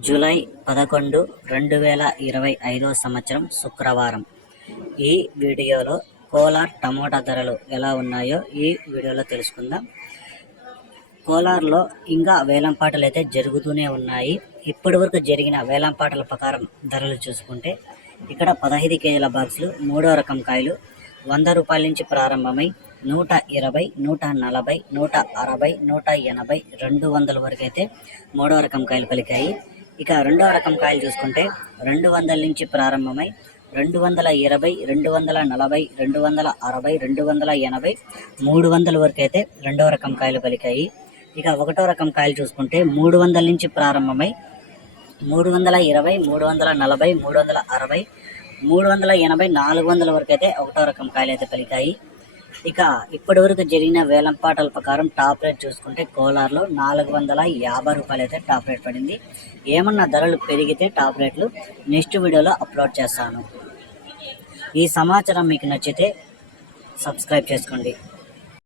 July 11, 2025 సంవత్సరం శుక్రవారం. ఈ వీడియోలో కోలార్ టమోటా ధరలు ఎలా ఉన్నాయో ఈ వీడియోలో తెలుసుకుందాం. కోలార్లో ఇంకా వేలంపాటలు అయితే జరుగుతూనే ఉన్నాయి. ఇప్పటి వరకు జరిగిన వేలంపాటల ప్రకారం ధరలు చూసుకుంటే ఇక్కడ 15 కేజీల బాక్సులు మూడో రకం కాయలు 100 రూపాయల నుంచి ప్రారంభమై 120, 140, 160, 180, 200 వరకు అయితే మూడో రకం కాయలు పలికాయి. ఇక రెండవ రకం కాయలు చూసుకుంటే 200 నుంచి ప్రారంభమై 220, 240, 260, 280, 300 వరకు అయితే రెండవ రకం కాయలు పలికాయి. ఇక ఒకటో రకం కాయలు చూసుకుంటే 300 నుంచి ప్రారంభమై 320, 340, 360, 380, 400 వరకు అయితే ఒకటో రకం కాయలు అయితే పలికాయి. ఇక ఇప్పటి వరకు జరిగిన వేలంపాటల ప్రకారం టాప్ రేట్ చూసుకుంటే కోలార్లో 450 రూపాయలు అయితే టాప్ రేట్ పడింది. ఏమన్నా ధరలు పెరిగితే టాప్ రేట్లు నెక్స్ట్ వీడియోలో అప్లోడ్ చేస్తాను. ఈ సమాచారం మీకు నచ్చితే సబ్స్క్రైబ్ చేసుకోండి.